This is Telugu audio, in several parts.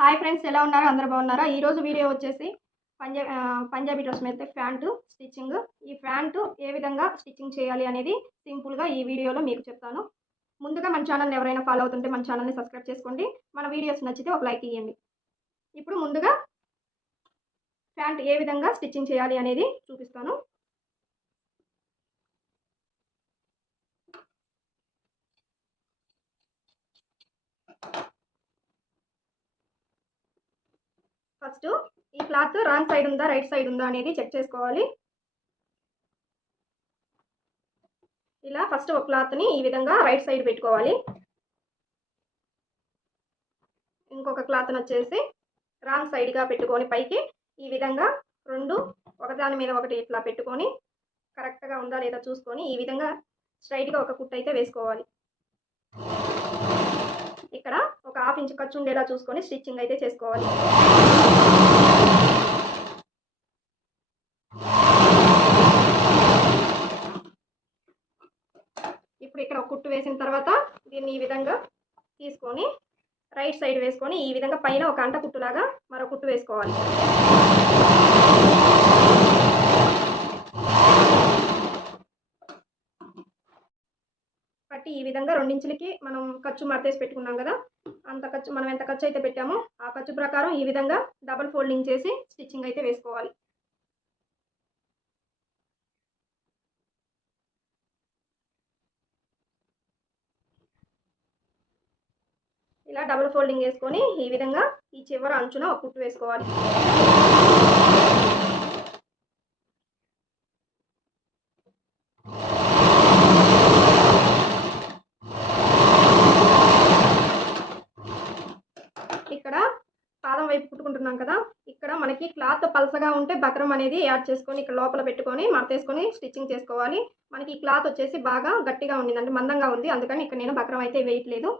హాయ్ ఫ్రెండ్స్ ఎలా ఉన్నారు? అందరు బాగున్నారా? ఈరోజు వీడియో వచ్చేసి పంజాబీ పంజాబీ డ్రెస్ మీద ప్యాంటు స్టిచ్చింగ్. ఈ ప్యాంటు ఏ విధంగా స్టిచ్చింగ్ చేయాలి అనేది సింపుల్గా ఈ వీడియోలో మీకు చెప్తాను. ముందుగా మన ఛానల్ని ఎవరైనా ఫాలో అవుతుంటే మన ఛానల్ని సబ్స్క్రైబ్ చేసుకోండి. మన వీడియోస్ నచ్చితే ఒక లైక్ ఇవ్వండి ఇప్పుడు ముందుగా ప్యాంట్ ఏ విధంగా స్టిచ్చింగ్ చేయాలి అనేది చూపిస్తాను. ఫస్ట్ ఈ క్లాత్ రాంగ్ సైడ్ ఉందా రైట్ సైడ్ ఉందా అనేది చెక్ చేసుకోవాలి. ఇలా ఫస్ట్ ఒక క్లాత్ని ఈ విధంగా రైట్ సైడ్ పెట్టుకోవాలి. ఇంకొక క్లాత్ని వచ్చేసి రాంగ్ సైడ్గా పెట్టుకొని పైకి ఈ విధంగా రెండు ఒకదాని మీద ఒకటి ఇట్లా పెట్టుకొని కరెక్ట్గా ఉందా లేదా చూసుకొని ఈ విధంగా స్ట్రైట్గా ఒక కుట్ అయితే వేసుకోవాలి. ఇక్కడ ఒక హాఫ్ ఇంచ్ ఖర్చు ఉండేలా చూసుకొని స్టిచ్చింగ్ అయితే చేసుకోవాలి. ఇప్పుడు ఇక్కడ ఒక కుట్టు వేసిన తర్వాత దీన్ని ఈ విధంగా తీసుకొని రైట్ సైడ్ వేసుకొని ఈ విధంగా పైన ఒక అంట కుట్టులాగా మరో కుట్టు వేసుకోవాలి. కాబట్టి ఈ విధంగా రెండించులకి మనం ఖర్చు మడతేసి పెట్టుకున్నాం కదా. అంత ఖర్చు మనం ఎంత ఖర్చు అయితే పెట్టామో ఆ ఖర్చు ప్రకారం ఈ విధంగా డబల్ ఫోల్డింగ్ చేసి స్టిచ్చింగ్ అయితే వేసుకోవాలి. ఇలా డబుల్ ఫోల్డింగ్ వేసుకొని ఈ విధంగా ఈ చివర అంచున ఒక కుట్టు వేసుకోవాలి ఇక్కడ పాదం వైపు కుట్టుకుంటున్నాం కదా ఇక్కడ మనకి క్లాత్ పలసగా ఉంటే బక్రం అనేది యాడ్ చేసుకొని ఇక్కడ లోపల పెట్టుకొని మడతేసుకొని స్టిచ్చింగ్ చేసుకోవాలి. మనకి ఈ క్లాత్ వచ్చేసి బాగా గట్టిగా ఉంది అంటే మందంగా ఉంది. అందుకని ఇక్కడ నేను బక్రం అయితే వేయట్లేదు.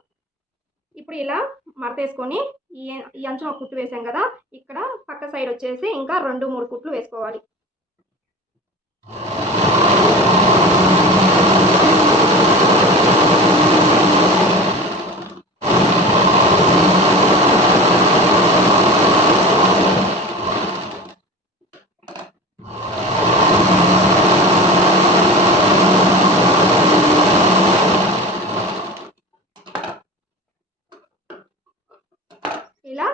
ఇప్పుడు ఇలా మడతేసుకొని ఈ ఈ అంచున కుట్టు వేసాం కదా ఇక్కడ పక్క సైడ్ వచ్చేసి ఇంకా రెండు మూడు కుట్లు వేసుకోవాలి ఇలా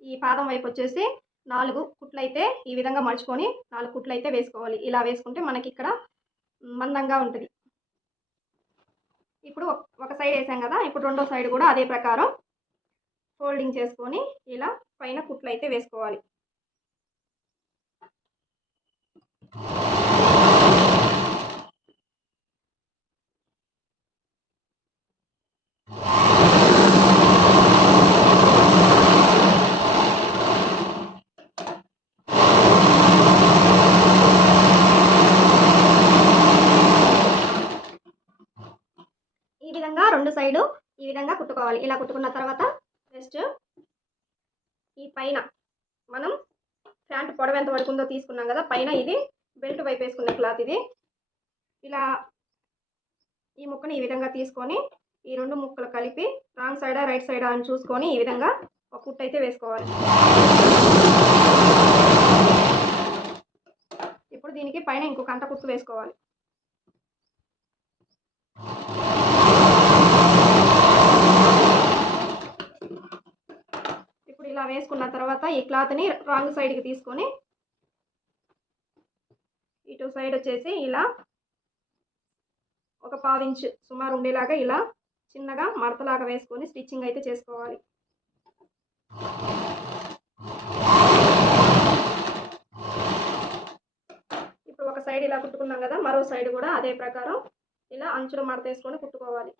ఈ పాదం వైపు వచ్చేసి నాలుగు కుట్లు అయితే ఈ విధంగా మడుచుకొని నాలుగు కుట్లు అయితే వేసుకోవాలి. ఇలా వేసుకుంటే మనకి ఇక్కడ మందంగా ఉంటుంది. ఇప్పుడు ఒక- ఒక సైడ్ వేసాం కదా ఇప్పుడు రెండో సైడ్ కూడా అదే ప్రకారం ఫోల్డింగ్ చేసుకొని ఇలా పైన కుట్లు అయితే వేసుకోవాలి ఈ విధంగా రెండు సైడు ఈ విధంగా కుట్టుకోవాలి. ఇలా కుట్టుకున్న తర్వాత నెక్స్ట్ ఈ పైన మనం ప్యాంట్ పొడవ ఎంత పడుకుందో తీసుకున్నాం కదా పైన ఇది బెల్ట్ వైపు వేసుకునే క్లాత్ ఇది. ఇలా ఈ ముక్కని ఈ విధంగా తీసుకొని ఈ రెండు ముక్కలు కలిపి రాంగ్ సైడా రైట్ సైడా అని చూసుకొని ఈ విధంగా ఒక కుట్టు అయితే వేసుకోవాలి. ఇప్పుడు దీనికి పైన ఇంకొక అంట కుట్టు వేసుకోవాలి. ఇలా వేసుకున్న తర్వాత ఈ క్లాత్ని రాంగ్ సైడ్కి తీసుకొని ఇటు సైడ్ వచ్చేసి ఇలా ఒక పావు ఇంచు సుమారు ఉండేలాగా ఇలా చిన్నగా మడతలాగా వేసుకొని స్టిచ్చింగ్ అయితే చేసుకోవాలి. ఇప్పుడు ఒక సైడ్ ఇలా కుట్టుకున్నాం కదా మరో సైడ్ కూడా అదే ప్రకారం ఇలా అంచులు మడత వేసుకొని కుట్టుకోవాలి.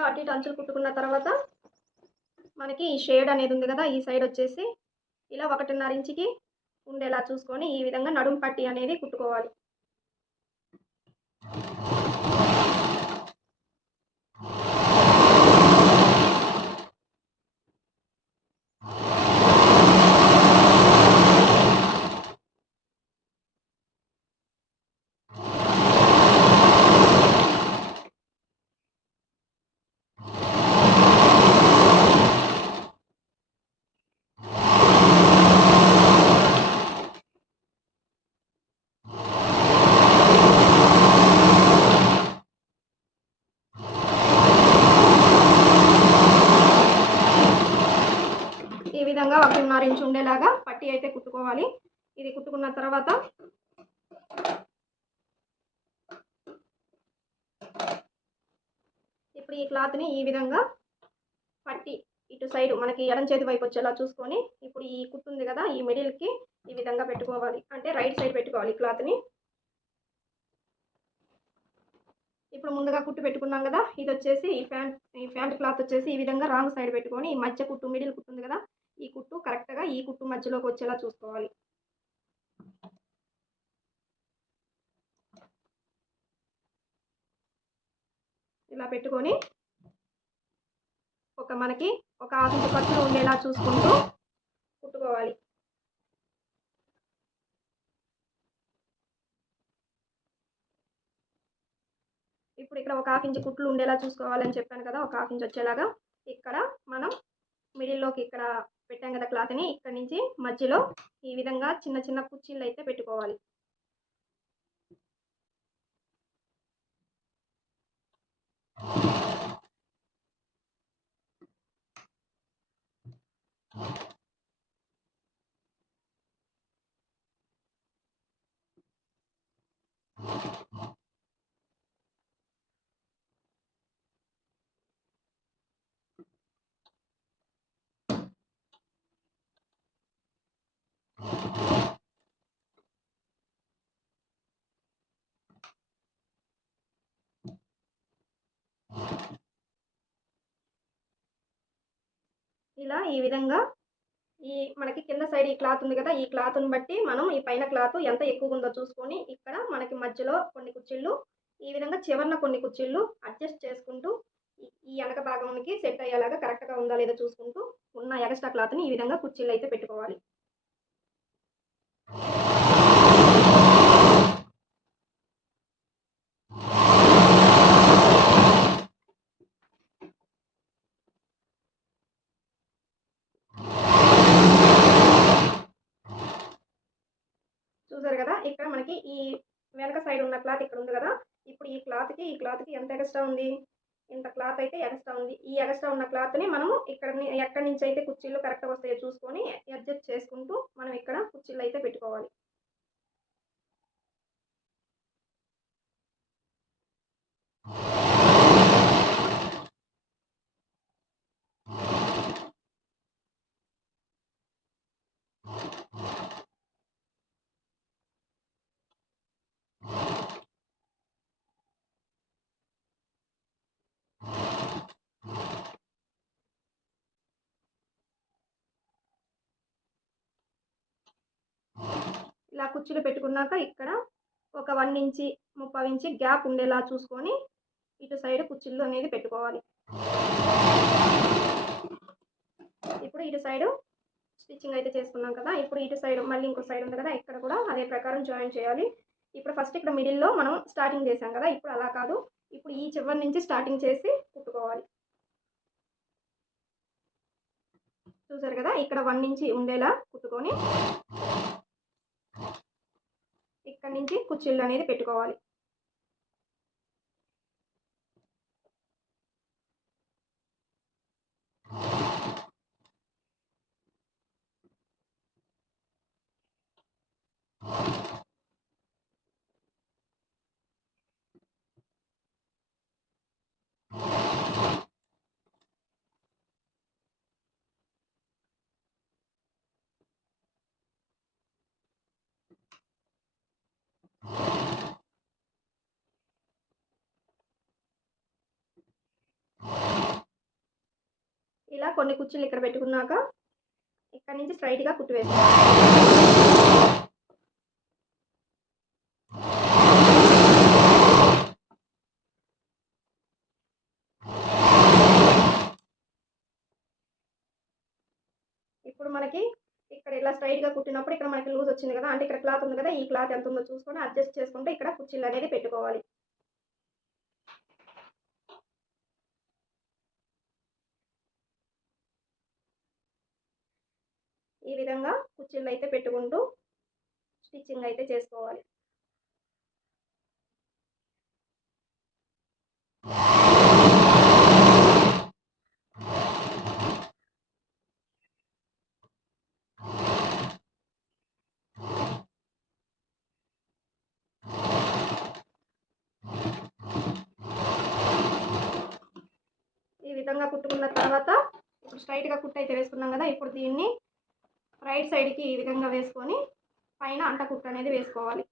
ఇప్పుడు అటు ఇటు అంచులు కుట్టుకున్న తర్వాత మనకి ఈ షేడ్ అనేది ఉంది కదా ఈ సైడ్ వచ్చేసి ఇలా ఒకటిన్నర ఇంచుకి ఉండేలా చూసుకొని ఈ విధంగా నడుం పట్టి అనేది కుట్టుకోవాలి. కుట్టుకోవాలి. ఇది కుట్టుకున్న తర్వాత ఇప్పుడు ఈ క్లాత్ని ఈ విధంగా పట్టి ఇటు సైడ్ మనకి ఎడం చేతి వైపు వచ్చేలా చూసుకొని ఇప్పుడు ఈ కుట్టుంది కదా ఈ మిడిల్కి ఈ విధంగా పెట్టుకోవాలి. అంటే రైట్ సైడ్ పెట్టుకోవాలి క్లాత్ని. ఇప్పుడు ముందుగా కుట్టు పెట్టుకున్నాం కదా ఇది వచ్చేసి ఈ ప్యాంట్ ఈ ప్యాంట్ క్లాత్ వచ్చేసి ఈ విధంగా రాంగ్ సైడ్ పెట్టుకొని ఈ మధ్య కుట్టు మిడిల్ కుట్టుంది కదా ఈ కుట్టు కరెక్ట్గా ఈ కుట్టు మధ్యలోకి వచ్చేలా చూసుకోవాలి. ఇలా పెట్టుకొని ఒక మనకి ఒక హాఫ్ ఇంచు ఖర్చులు ఉండేలా చూసుకుంటూ కుట్టుకోవాలి. ఇప్పుడు ఇక్కడ ఒక హాఫ్ ఇంచ్ కుట్లు ఉండేలా చూసుకోవాలని చెప్పాను కదా ఒక హాఫ్ ఇంచ్ వచ్చేలాగా ఇక్కడ మనం మిడిల్లోకి ఇక్కడ పెట్టాం కదా క్లాత్ని ఇక్కడ నుంచి మధ్యలో ఈ విధంగా చిన్న చిన్న కుర్చీలు అయితే పెట్టుకోవాలి. ఇలా ఈ విధంగా ఈ మనకి కింద సైడ్ ఈ క్లాత్ ఉంది కదా ఈ క్లాత్ని బట్టి మనం ఈ పైన క్లాత్ ఎంత ఎక్కువ ఉందో చూసుకొని ఇక్కడ మనకి మధ్యలో కొన్ని కుర్చీళ్ళు ఈ విధంగా చివరన కొన్ని కుర్చీళ్ళు అడ్జస్ట్ చేసుకుంటూ ఈ- వెనక భాగానికి సెట్ అయ్యేలాగా కరెక్ట్గా ఉందా లేదా చూసుకుంటూ ఉన్న ఎక్స్ట్రా క్లాత్ని ఈ విధంగా కుర్చీలు అయితే పెట్టుకోవాలి చూసారు కదా ఇక్కడ మనకి ఈ వెనక సైడ్ ఉన్న క్లాత్ ఇక్కడ ఉంది కదా ఇప్పుడు ఈ క్లాత్కి ఈ క్లాత్కి ఎంత ఎక్స్ట్రా ఉంది? ఇంత క్లాత్ అయితే ఎక్స్ట్రా ఉంది. ఈ ఎక్స్ట్రా ఉన్న క్లాత్ని మనము ఇక్కడ ఎక్కడి నుంచి అయితే కుర్చీలు కరెక్ట్గా వస్తాయో చూసుకొని అడ్జస్ట్ చేసుకుంటూ మనం ఇక్కడ కుర్చీలు అయితే పెట్టుకోవాలి. ఇలా కుర్చీలు పెట్టుకున్నాక ఇక్కడ ఒక వన్ ఇంచి ముప్పై ఇంచి గ్యాప్ ఉండేలా చూసుకొని ఇటు సైడ్ కుర్చీలు అనేది పెట్టుకోవాలి. ఇప్పుడు ఇటు సైడ్ స్టిచ్చింగ్ అయితే చేసుకున్నాం కదా. ఇప్పుడు ఇటు సైడ్ మళ్ళీ ఇంకో సైడ్ ఉంది కదా. ఇక్కడ కూడా అదే ప్రకారం జాయిన్ చేయాలి. ఇప్పుడు ఫస్ట్ ఇక్కడ మిడిల్లో మనం స్టార్టింగ్ చేసాం కదా. ఇప్పుడు అలా కాదు. ఇప్పుడు ఈ చివరి నుంచి స్టార్టింగ్ చేసి కుట్టుకోవాలి. చూసారు కదా? ఇక్కడ వన్ నుంచి ఉండేలా కుట్టుకొని ఇక్కడ నుంచి కుర్చీలు అనేది పెట్టుకోవాలి. ఇలా కొన్ని కుర్చీలు ఇక్కడ పెట్టుకున్నాక ఇక్కడ నుంచి స్ట్రైట్గా కుట్టు వేసుకోవాలి. ఇప్పుడు మనకి ఇక్కడ ఇలా స్ట్రైట్గా కుట్టినప్పుడు ఇక్కడ మనకి లూజ్ వచ్చింది కదా అంటే ఇక్కడ క్లాత్ ఉంది కదా ఈ క్లాత్ ఎంత ఉందో చూసుకొని అడ్జస్ట్ చేసుకుంటే ఇక్కడ కుర్చీలు అనేది పెట్టుకోవాలి. ఈ విధంగా కుర్చీలు అయితే పెట్టుకుంటూ స్టిచ్చింగ్ అయితే చేసుకోవాలి. ఈ విధంగా కుట్టుకున్న తర్వాత ఇప్పుడు స్ట్రైట్గా కుట్టు అయితే వేసుకున్నాం కదా ఇప్పుడు దీన్ని రైట్ సైడ్కి ఈ విధంగా వేసుకొని పైన అంట కుట్టు అనేది వేసుకోవాలి.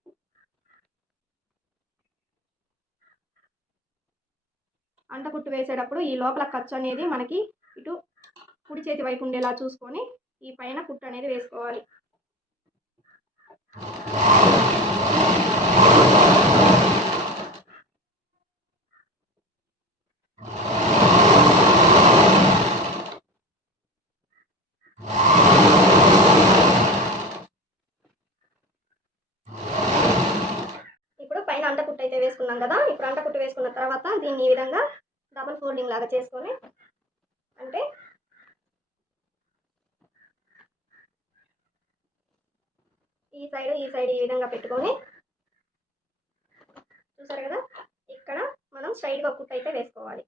అంట కుట్టు వేసేటప్పుడు ఈ లోపల ఖర్చు అనేది మనకి ఇటు కుడి చేతి వైపు ఉండేలా చూసుకొని ఈ పైన కుట్టు అనేది వేసుకోవాలి ఇప్పుడు పైన అంట కుట్టు అయితే వేసుకున్నాం కదా చేసుకున్న తర్వాత దీన్ని ఈ విధంగా డబుల్ ఫోల్డింగ్ లాగా చేసుకొని అంటే ఈ సైడ్ ఈ సైడ్ ఈ విధంగా పెట్టుకొని చూసారు కదా? ఇక్కడ మనం స్ట్రైట్గా కుట్టు అయితే వేసుకోవాలి.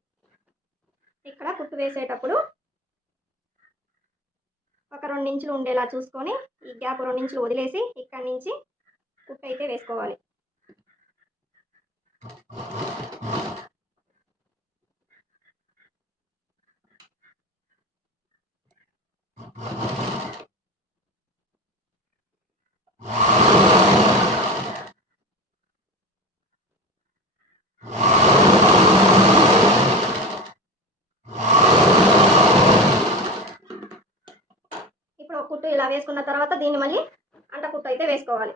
ఇక్కడ కుట్టు వేసేటప్పుడు ఒక రెండు ఇంచులు ఉండేలా చూసుకొని ఈ గ్యాప్ రెండు ఇంచులు వదిలేసి ఇక్కడ నుంచి కుట్టు అయితే వేసుకోవాలి. ఇప్పుడు కుట్టు ఇలా వేసుకున్న తర్వాత దీన్ని మళ్ళీ అంట కుట్టు అయితే వేసుకోవాలి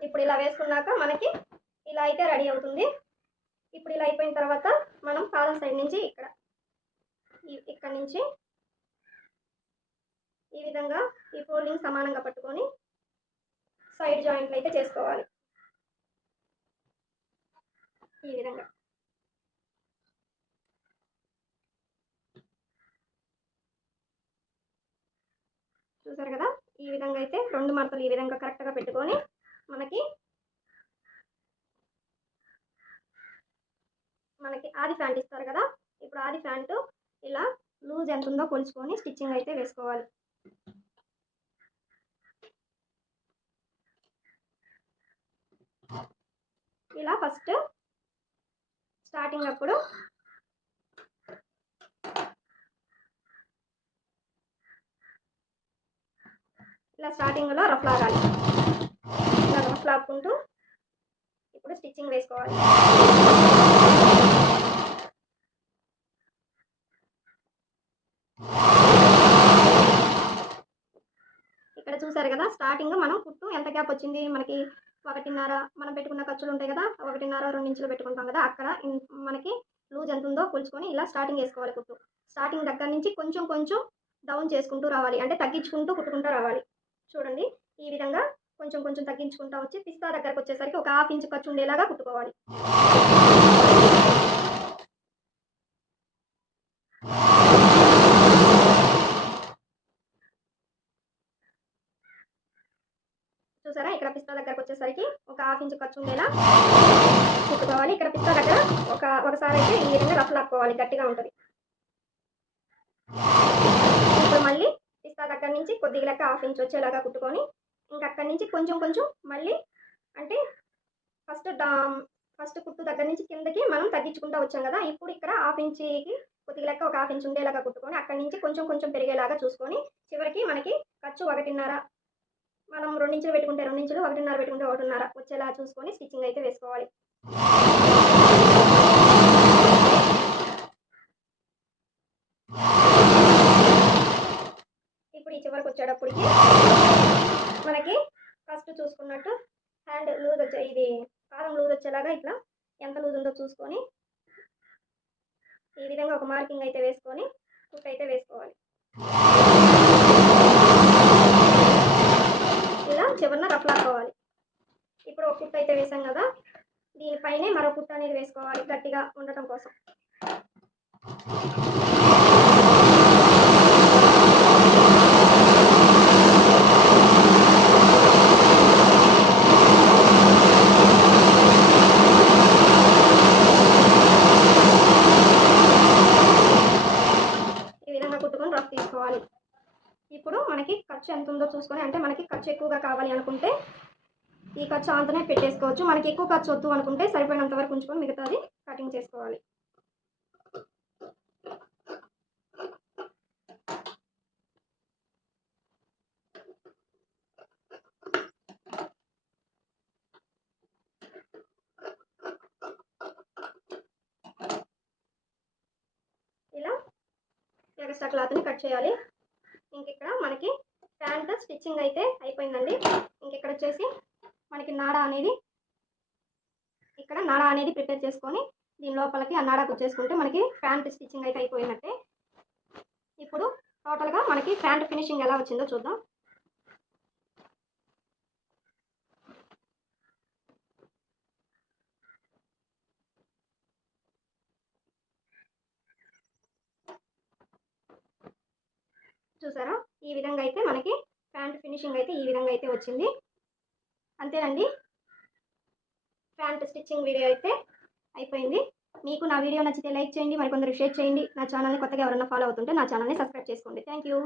ఇప్పుడు ఇలా వేసుకున్నాక మనకి ఇలా అయితే రెడీ అవుతుంది ఇప్పుడు ఇలా అయిపోయిన తర్వాత మనం పాదం సైడ్ నుంచి ఇక్కడ ఈ- ఇక్కడ నుంచి ఈ విధంగా ఈ ఫోల్డింగ్ సమానంగా పట్టుకొని సైడ్ జాయింట్లు అయితే చేసుకోవాలి. ఈ విధంగా. చూసారు కదా? ఈ విధంగా అయితే రెండు మడతలు ఈ విధంగా కరెక్ట్గా పెట్టుకొని మనకి మనకి ఆది ఫ్యాంట్ ఇస్తారు కదా? ఇప్పుడు ఆది ఫ్యాంటు ఇలా లూజ్ ఎంత ఉందో కొలుచుకొని స్టిచ్చింగ్ అయితే వేసుకోవాలి. ఇలా ఫస్ట్ స్టార్టింగ్ అప్పుడు ఇలా స్టార్టింగ్లో రఫ్ లాగాలి ఇలా రఫ్ లాక్కుంటూ ఇప్పుడు స్టిచ్చింగ్ వేసుకోవాలి. ఇక్కడ చూసారు కదా స్టార్టింగ్ మనం కుట్టు ఎంత గ్యాప్ వచ్చింది? మనకి ఒకటిన్నర మనం పెట్టుకున్న ఖర్చులు ఉంటాయి కదా ఒకటిన్నర రెండు ఇంచులు పెట్టుకుంటాం కదా అక్కడ మనకి లూజ్ ఎంత ఉందో కొలుచుకొని ఇలా స్టార్టింగ్ వేసుకోవాలి కుట్టు స్టార్టింగ్ దగ్గర నుంచి కొంచెం కొంచెం డౌన్ చేసుకుంటూ రావాలి. అంటే తగ్గించుకుంటూ కుట్టుకుంటూ రావాలి. చూడండి ఈ విధంగా కొంచెం కొంచెం తగ్గించుకుంటూ వచ్చి పిస్తా దగ్గరకు వచ్చేసరికి ఒక హాఫ్ ఇంచ్ ఖర్చు ఉండేలాగా కుట్టుకోవాలి. చూసారా? ఇక్కడ పిస్తా దగ్గరకు వచ్చేసరికి ఒక హాఫ్ ఇంచ్ ఖర్చు ఉండేలా చుట్టుకోవాలి. ఇక్కడ పిస్తా దగ్గర ఒక ఒకసారి అయితే ఈ విధంగా రఫ్ లాక్కోవాలి. గట్టిగా ఉంటుంది. ఇప్పుడు మళ్ళీ పిస్తా దగ్గర నుంచి కొద్దిగా లెక్క హాఫ్ ఇంచ్ వచ్చేలాగా కుట్టుకొని ఇంకా అక్కడి నుంచి కొంచెం కొంచెం మళ్ళీ అంటే ఫస్ట్ డా ఫస్ట్ కుట్టు దగ్గర నుంచి కిందకి మనం తగ్గించుకుంటూ వచ్చాం కదా. ఇప్పుడు ఇక్కడ హాఫ్ ఇంచ్కి కొద్దిగా లెక్క ఒక హాఫ్ ఇంచ్ ఉండేలాగా కుట్టుకొని అక్కడి నుంచి కొంచెం కొంచెం పెరిగేలాగా చూసుకొని చివరికి మనకి ఖర్చు ఒకటిన్నర మనం రెండించులు పెట్టుకుంటే రెండించులు ఒకటిన్నర పెట్టుకుంటే ఒకటిన్నర వచ్చేలా చూసుకొని స్టిచ్చింగ్ అయితే వేసుకోవాలి. ఇప్పుడు ఈ చివరికి వచ్చేటప్పటికి మనకి ఫస్ట్ చూసుకున్నట్టు హ్యాండ్ లూజ్ వచ్చే ఇది కారం లూజ్ వచ్చేలాగా ఇట్లా ఎంత లూజ్ ఉందో చూసుకొని ఈ విధంగా ఒక మార్కింగ్ అయితే వేసుకొని కుట్ అయితే వేసుకోవాలి. చివరిన రఫ్లాక్కోవాలి. ఇప్పుడు ఒక కుట్ట అయితే వేసాం కదా దీనిపైనే మరో కుట్ట అనేది వేసుకోవాలి గట్టిగా ఉండటం కోసం. ఈ విధంగా రఫ్ తీసుకోవాలి. ఇప్పుడు మనకి ఖర్చు ఎంత ఉందో చూసుకొని అంటే ఖర్చు ఎక్కువగా కావాలి అనుకుంటే ఈ ఖర్చు అంతనే పెట్టేసుకోవచ్చు. మనకి ఎక్కువ ఖర్చు వద్దు అనుకుంటే సరిపోయినంత వరకు ఉంచుకొని మిగతాది కటింగ్ చేసుకోవాలి. ఇలా ఎక్స్ట్రా క్లాత్ని కట్ చేయాలి. ఇంక ఇక్కడ మనకి ప్యాంట్ స్టిచ్చింగ్ అయితే అయిపోయిందండి. ఇంక ఇక్కడ వచ్చేసి మనకి నాడ అనేది ఇక్కడ నాడ అనేది ప్రిపేర్ చేసుకొని దీని లోపలికి ఆ నాడకు వచ్చేసుకుంటే మనకి ప్యాంట్ స్టిచ్చింగ్ అయితే అయిపోయినట్టే. ఇప్పుడు టోటల్గా మనకి ప్యాంట్ ఫినిషింగ్ ఎలా వచ్చిందో చూద్దాం చూసారా ఈ విధంగా అయితే మనకి ప్యాంట్ ఫినిషింగ్ అయితే ఈ విధంగా అయితే వచ్చింది. అంతేనండి. ప్యాంట్ స్టిచ్చింగ్ వీడియో అయితే అయిపోయింది. మీకు నా వీడియో నచ్చితే లైక్ చేయండి మరి కొందరు షేర్ చేయండి. నా ఛానల్ని కొత్తగా ఎవరైనా ఫాలో అవుతుంటే నా ఛానల్ని సబ్స్క్రైబ్ చేసుకోండి. Thank you.